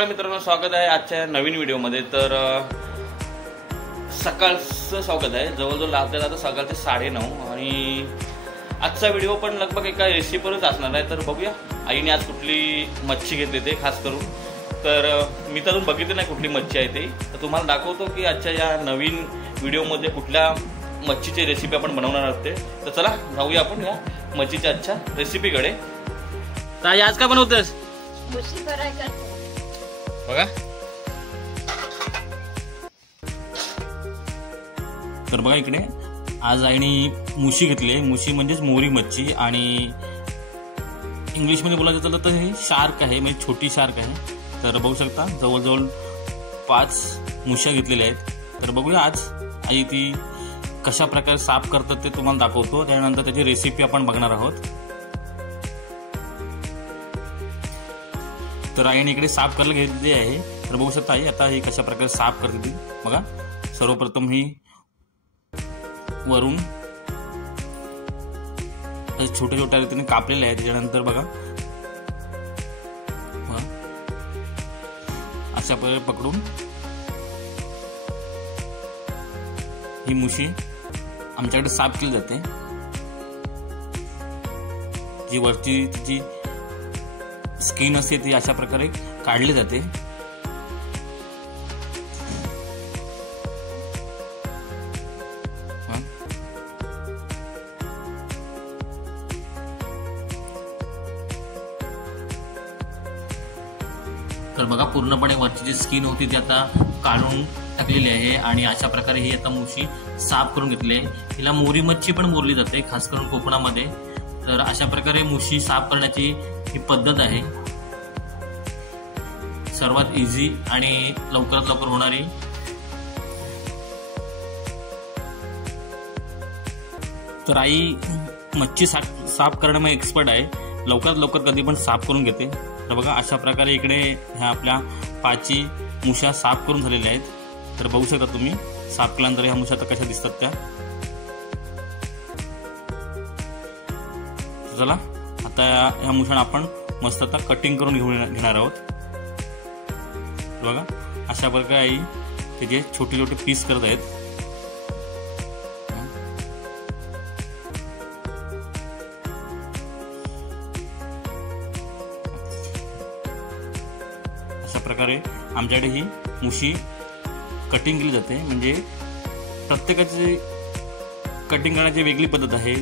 सकाळ मित्रांनो, स्वागत आहे आजच्या नवीन व्हिडिओमध्ये। तर सकाळचं स्वागत आहे। जवळजवळ आता सकाळचे 9:30 आणि आजचा व्हिडिओ पण लगभग एका रेसिपीवरच असणार आहे। तर बघूया आईने आज कुठली मच्छी घेतली ते खास करून। तर मी तर बघितलं नाही कुठली मच्छी आहे ते, तर तुम्हाला दाखवतो की आजच्या या नवीन व्हिडिओमध्ये कुठल्या मच्छीची रेसिपी आपण बनवणार आहोत ते। तर चला जाऊया आपण या मच्छीच्या आजच्या रेसिपीकडे। तर आज काय बनवतेस? मुशी फ्राय करते बघा। तर बघा इकडे आज आईने मुशी घेतली आहे। मुशी म्हणजेच मोरी मच्छी आणि इंग्लिशमध्ये बोलायचं झालं तर ही शार्क आहे, म्हणजे छोटी शार्क आहे। तर बघू शकता जवळजवळ 5 मुश्या घेतलेल्या आहेत। तर बघूया आज आई ती कशा प्रकारे साफ करतात ते तुम्हाला दाखवतो, त्यानंतर त्याची रेसिपी आपण बघणार आहोत। तर आईने इकडे साफ करायला घेतली आहे। तर बघू शकता आई आता ही कशा प्रकारे साफ करते ती बघा। सर्वप्रथम ही वरून छोट्या छोट्या रीतीने कापलेले आहे। त्याच्यानंतर बघा अशा प्रकारे पकडून ही मुशी आमच्याकडे साफ केली जाते। जी वरची तिची स्किन असते ती अशा प्रकारे काढली जाते। तर बघा पूर्णपणे वरची जी स्किन होती ती आता काढून टाकलेली आहे आणि अशा प्रकारे ही आता मुशी साफ करून घेतली आहे। हिला मोरी मच्छी पण बोलली जाते खास करून कोकणामध्ये। तर अशा प्रकारे मुशी साफ करण्याची ही पद्धत आहे, सर्वात इझी आणि लवकरात लवकर होणारी। तर आई मच्छी साफ करण्यामध्ये एक्सपर्ट आहे, लवकरात लवकर कधी पण साफ करून घेते। तर बघा अशा प्रकारे इकडे ह्या आपल्या 5 मुश्या साफ करून झालेल्या आहेत। तर बघू शकता तुम्ही साफ केल्यानंतर ह्या मुश्या आता कशा दिसतात त्या। चला आता ह्या मुश्यांना आपण मस्त आता कटिंग करून घेणार आहोत। बघा अशा प्रकारे आई त्याचे छोटे छोटे पीस करत आहेत। अशा प्रकारे आमच्याकडे ही मुशी कटिंग केली जाते, म्हणजे प्रत्येकाची कटिंग करण्याची वेगळी पद्धत आहे।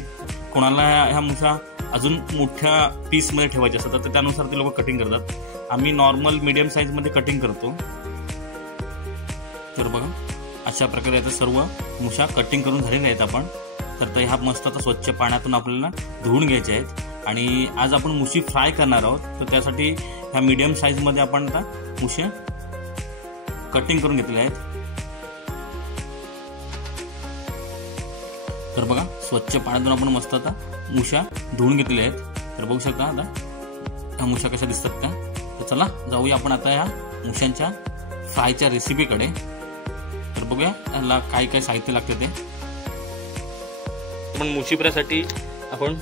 कोणाला ह्या मुशा अजून मोठ्या पीस मध्ये ठेवायचे असतात तर त्यानुसार ते लोक कटिंग करतात। आम्ही नॉर्मल मीडियम साईज मध्ये कटिंग करतो। तर बघा अशा प्रकारे आता सर्व मुशा कटिंग करून झालेल्या आहेत आपण। तर ह्या मस्त आता स्वच्छ पाण्यातून आपल्याला धुवून घ्यायच्या आहेत आणि आज आपण मुशी फ्राय करणार आहोत। तर त्यासाठी ह्या मीडियम साईज मध्ये आपण आता मुश्या कटिंग करून घेतलेल्या आहेत। तर बघा स्वच्छ पाण्यातून आपण मस्त आता मुश्या धुवून घेतलेल्या आहेत। तर बघू शकता आता ह्या मुश्या कशा दिसतात त्या। तर चला जाऊया आपण आता या मुश्यांच्या फ्रायच्या रेसिपीकडे। तर बघूया याला काय काय साहित्य लागते ते। पण मुशी फ्रायसाठी आपण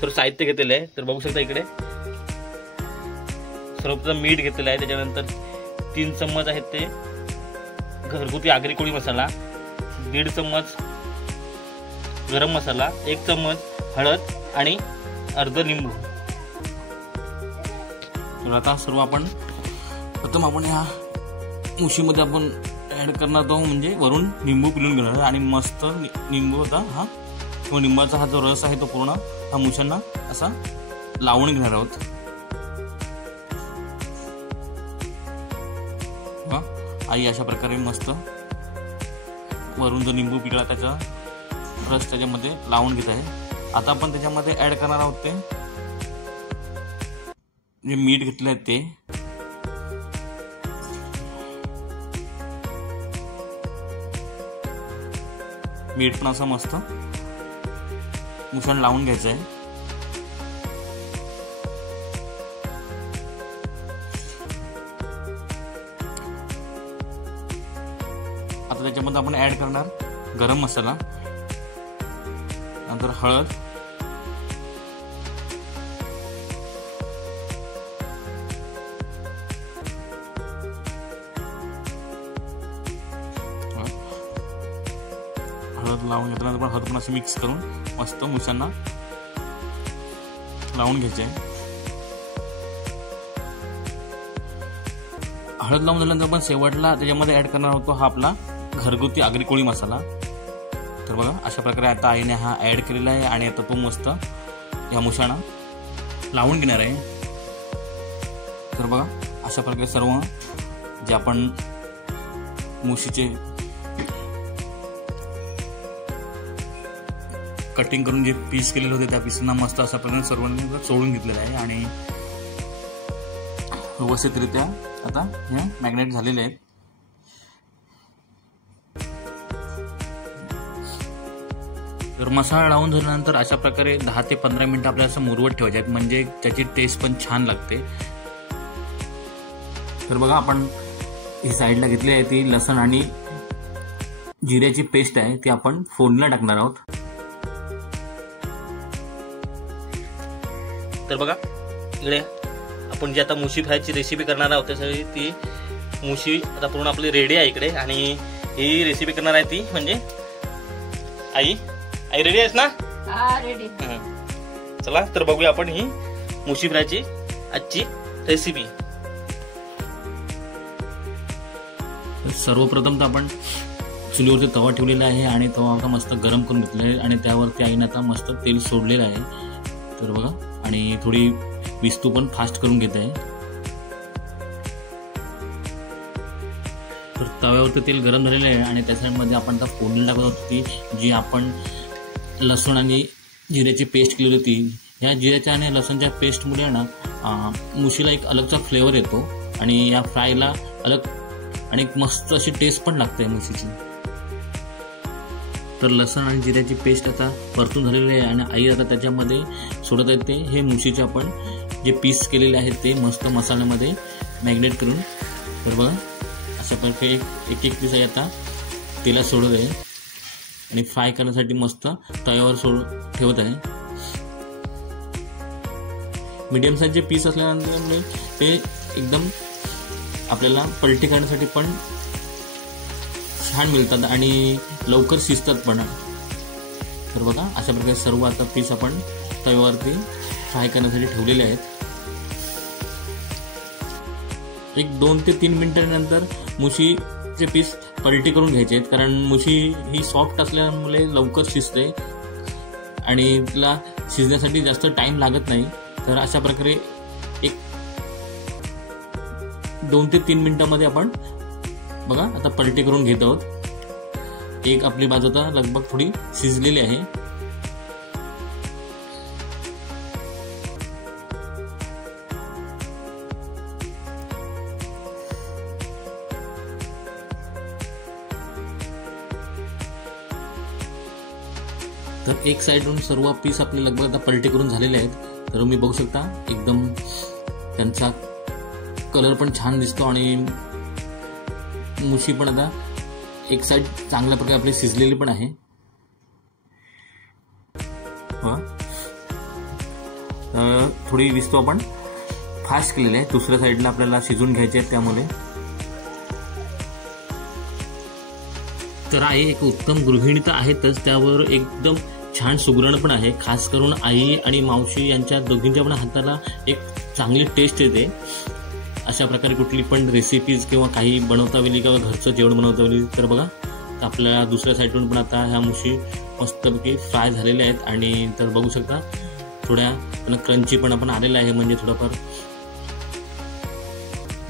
सर्व साहित्य घेतलेलं आहे। तर बघू शकता इकडे सर्वप्रथम मीठ घेतलेलं आहे, त्याच्यानंतर 3 चम्मच आहेत ते घरगुती आगरी कोळी मसाला, 1.5 चम्मच गरम मसाला, 1 चम्मच हळद आणि अर्ध लिंबू। तर आता सर्व आपण प्रथम आपण ह्या मुशीमध्ये आपण ऍड करणार आहोत, म्हणजे वरून लिंबू पिळून घेणार आणि मस्त लिंबू होता हा किंवा लिंबाचा हा जो रस आहे तो पूर्ण ह्या मुशांना असा लावून घेणार आहोत। आई अशा प्रकारे मस्त वरून जो लिंबू पिकला त्याचा रस त्याच्यामध्ये लावून घेत आहे। आता आपण त्याच्यामध्ये ऍड करणार आहोत ते जे मीठ घेतले आहे ते। मीठ पण असं मस्त मिश्रण लावून घ्यायचं आहे। आता त्याच्यामध्ये आपण ऍड करणार गरम मसाला, नंतर हळद, लावून घेतल्यानंतर हळद पण असं मिक्स करून मस्त मुश्यांना लावून घ्यायचे आहे. हळद लावून झाल्यानंतर आपण शेवटला त्याच्यामध्ये ऍड करणार होतो हा आपला घरगुती आगरी कोळी मसाला. तर बघा अशा प्रकारे आता आईने हा ऍड केलेला आहे आणि आता तो मस्त या मुशांना लावून घेणार आहे. तर बघा अशा प्रकारे सर्व जे आपण मुशीचे कटिंग करून जे पीस केलेले होते त्या पीसांना मस्त अशा प्रकारे सर्वांनी सोडून घेतलेलं आहे आणि व्यवस्थितरित्या आता हे मॅग्नेट झालेले आहेत. तर मसाला लावून झाल्यानंतर अशा प्रकारे 10 ते 15 मिनिटं आपल्याला असं मुरवत ठेवायचे आहेत, म्हणजे त्याची टेस्ट पण छान लागते. तर बघा आपण ही साईडला घेतली आहे ती लसण आणि जिऱ्याची पेस्ट आहे, ती आपण फोडणीला टाकणार आहोत. तर बघा इकडे आपण जी आता मुशी फ्रायची रेसिपी करणार आहोत त्यासाठी ती मुशी आता पूर्ण आपली रेडी आहे इकडे. आणि ही रेसिपी करणार आहे ती म्हणजे आई रेडी आहेस ना? हा रेडी. चला तर बघूया आपण ही मुशी फ्रायची आजची रेसिपी. सर्वप्रथम तर आपण चुलीवरती तवा ठेवलेला आहे आणि तवा आता मस्त गरम करून घेतलेला आहे आणि त्यावरती आईने आता मस्त तेल सोडलेलं आहे. तर बघा आणि थोडी विस्तू पण फास्ट करून घेत आहे. तर तव्यावरती तेल गरम झालेलं आहे आणि त्याच्यामध्ये आपण आता फोडणी टाकत होती ती जी आपण लसूण आणि जिऱ्याची पेस्ट केली होती. या जिऱ्याच्या आणि लसूणच्या पेस्टमुळे ना मुशीला एक अलगचा फ्लेवर येतो आणि या फ्रायला अलग आणि मस्त अशी टेस्ट पण लागते मुशीची. तर लसण आणि जिऱ्याची पेस्ट आता परतून झालेली आहे आणि आई आता त्याच्यामध्ये सोडत येते हे मुशीचे आपण जे पीस केलेले आहेत ते मस्त मसाल्यामध्ये मॅग्नेट करून. तर बघा अशा प्रकारे एक पीस आहे आता तेलात सोडत आहे आणि फ्राय करण्यासाठी मस्त तव्यावर ठेवत आहे. मीडियम साईजचे पीस असल्यानंतर ते एकदम आपल्याला पलटी करण्यासाठी पण छान मिळतात आणि लवकर शिजतात पण. तर बघा अशा प्रकारे सर्व आता पीस आपण तव्यावरती फ्राय करण्यासाठी ठेवलेले आहेत. एक 2 ते 3 मिनिटांनंतर मुशीचे पीस पलटी करून घ्यायचे आहेत, कारण मुशी ही सॉफ्ट असल्यामुळे लवकर शिजते आणि तिला शिजण्यासाठी जास्त टाइम लागत नाही. तर अशा प्रकारे एक 2 ते 3 मिनिटांमध्ये आपण बघा आता पलटी करून घेत आहोत. एक आपली बाजू आता लगभग थोडी शिजलेली आहे. तर एक साईडवरून सर्व पीस आपले लगभग आता पलटी करून झालेले आहेत. तर तुम्ही बघू शकता एकदम त्यांचा कलर पण छान दिसतो आणि मुशी पण आता एक साईड चांगल्या प्रकारे आपली शिजलेली पण आहे. थोडी विस्तू आपण फास्ट केलेली आहे, दुसऱ्या साईडला आपल्याला शिजून घ्यायचे आहेत त्यामुळे. तर आई एक उत्तम गृहिणी तर आहेतच, त्यावर एकदम छान सुगरण पण आहे. खास करून आई आणि मावशी यांच्या दोघींच्या पण हाताला एक चांगली टेस्ट येते. अशा प्रकारे कुठली पण रेसिपीज किंवा काही बनवता वेळी किंवा घरचं जेवण बनवता वेळी. तर बघा आपल्याला दुसऱ्या साईडवरून पण आता ह्या मुशी मस्तपैकी फ्राय झालेल्या आहेत आणि तर बघू शकता थोड्या क्रंची पण आपण आलेला आहे, म्हणजे थोडाफार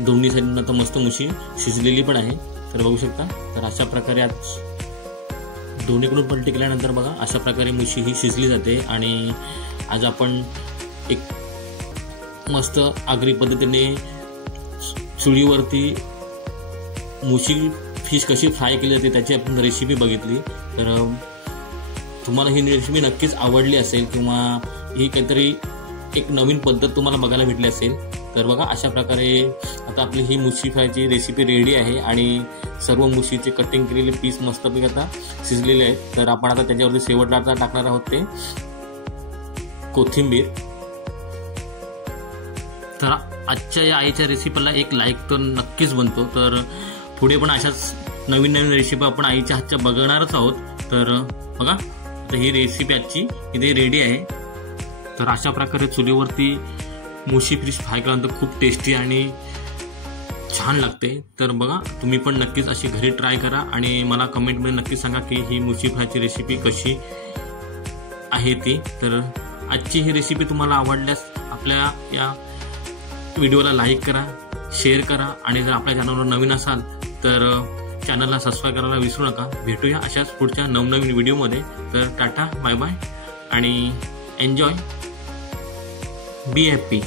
दोन्ही साईडून आता मस्त मुशी शिजलेली पण आहे. तर बघू शकता. तर अशा प्रकारे आज दोन्हीकडून पलटी केल्यानंतर बघा अशा प्रकारे मुशी ही शिजली जाते आणि आज आपण एक मस्त आगरी पद्धतीने चुलीवरती मुशी फिश कशी फ्राय केली जाते त्याची आपण रेसिपी बघितली. तर तुम्हाला ही रेसिपी नक्कीच आवडली असेल किंवा ही काहीतरी एक नवीन पद्धत तुम्हाला बघायला भेटली असेल. तर बघा अशा प्रकारे आता आपली ही मुशी फ्रायची रेसिपी रेडी आहे आणि सर्व मुशीचे कटिंग केलेले पीस मस्तपैकी आता शिजलेले आहेत. तर आपण आता त्याच्यावरती शेवटला आता टाकणार आहोत ते कोथिंबीर. तर आजच्या या आईच्या रेसिपीला एक लाईक तर नक्कीच बनतो. तर पुढे पण अशाच नवीन रेसिपी आपण आईच्या हातच्या बघणारच आहोत. तर बघा आता ही रेसिपी आजची इथे रेडी आहे. तर अशा प्रकारे चुलीवरती मुशी फिश फ्राय केल्यानंतर खूप टेस्टी आणि छान लागते. तर बघा तुम्ही पण नक्कीच अशी घरी ट्राय करा आणि मला कमेंटमध्ये नक्की सांगा की ही मुशी फ्रायची रेसिपी कशी आहे ती. तर आजची ही रेसिपी तुम्हाला आवडल्यास आपल्या या व्हिडिओला लाईक करा, शेअर करा आणि जर आपल्या चॅनलवर नवीन असाल तर चॅनलला सबस्क्राईब करायला विसरू नका. भेटूया अशाच पुढच्या नवनवीन व्हिडिओमध्ये. तर टाटा, बाय बाय आणि एन्जॉय, बी हॅपी.